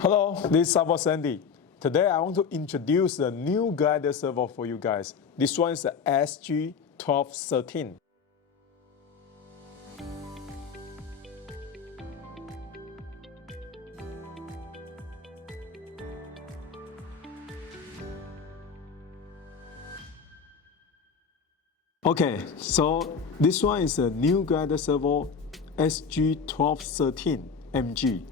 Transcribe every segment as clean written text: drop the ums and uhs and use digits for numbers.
Hello, this is SAVOX Andy. Today I want to introduce the new guided servo for you guys. This one is the SG-1213. Okay, so this one is a new guided servo SG-1213mg.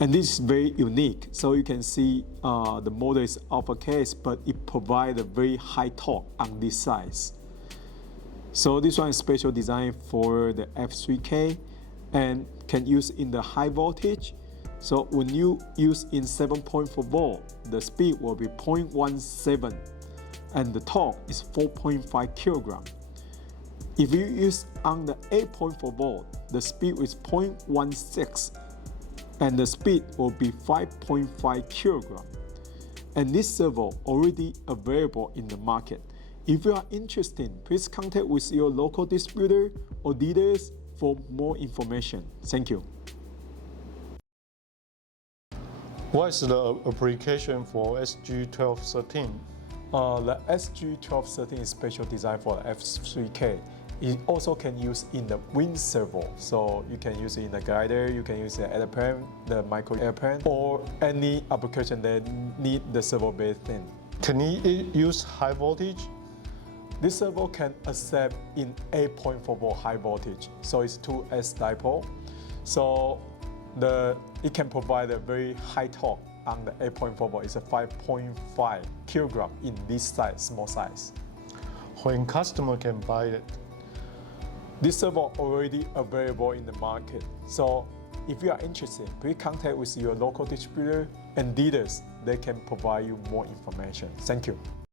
And this is very unique. So you can see the motor is uppercase, but it provides a very high torque on this size. So this one is special design for the F3K and can use in the high voltage. So when you use in 7.4 volt, the speed will be 0.17 and the torque is 4.5 kilogram. If you use on the 8.4 volt, the speed is 0.16 and the speed will be 5.5 kilogram. And this servo already available in the market. If you are interested, please contact with your local distributor or dealers for more information. Thank you. What is the application for SG-1213? The SG-1213 is special design for the F3K. It also can use in the wind servo, so you can use it in the glider, you can use the airplane, the micro airplane, or any application that need the servo based in. Can it use high voltage? This servo can accept in 8.4 volt high voltage, so it's 2S dipole. So it can provide a very high torque on the 8.4 volt. It's a 5.5 kilogram in this size, small size. When customer can buy it? This servo already available in the market. So if you are interested, please contact with your local distributor and dealers. They can provide you more information. Thank you.